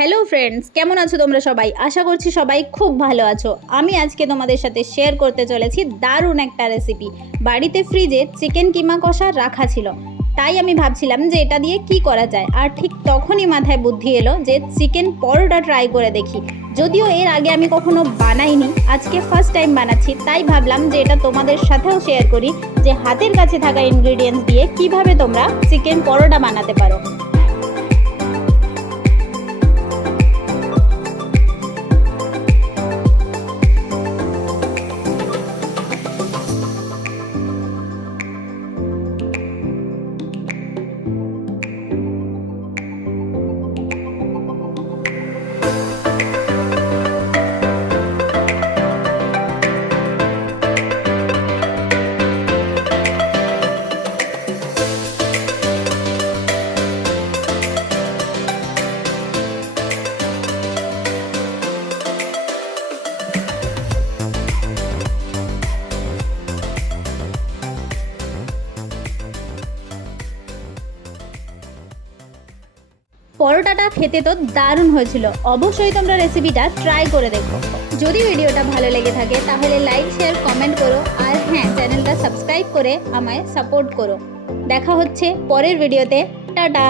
Hello friends, কেমন আছো তোমরা সবাই? আশা করছি সবাই খুব ভালো আছো। আমি আজকে তোমাদের সাথে শেয়ার করতে চলেছি দারুণ একটা রেসিপি। বাড়িতে ফ্রিজে চিকেন কিমা কষা রাখা ছিল, তাই আমি ভাবছিলাম যে এটা দিয়ে কি করা যায়। আর ঠিক তখনই মাথায় বুদ্ধি এলো যে চিকেন পরোটা ট্রাই করে দেখি। যদিও এর আগে আমি কখনো বানাইনি, আজকে ফার্স্ট টাইম বানাচ্ছি, তাই ভাবলাম যে এটা তোমাদের সাথেও শেয়ার করি যে হাতের কাছে থাকা ইনগ্রিডিয়েন্টস দিয়ে কিভাবে তোমরা চিকেন পরোটা বানাতে পারো। পরোটাটা খেতে তো দারুণ হয়েছিল। অবশ্যই তোমরা রেসিপিটা ট্রাই করে দেখো। যদি ভিডিওটা ভালো লেগে থাকে তাহলে লাইক, শেয়ার, কমেন্ট করো। আর হ্যাঁ, চ্যানেলটা সাবস্ক্রাইব করে আমায় সাপোর্ট করো। দেখা হচ্ছে পরের ভিডিওতে। টাটা।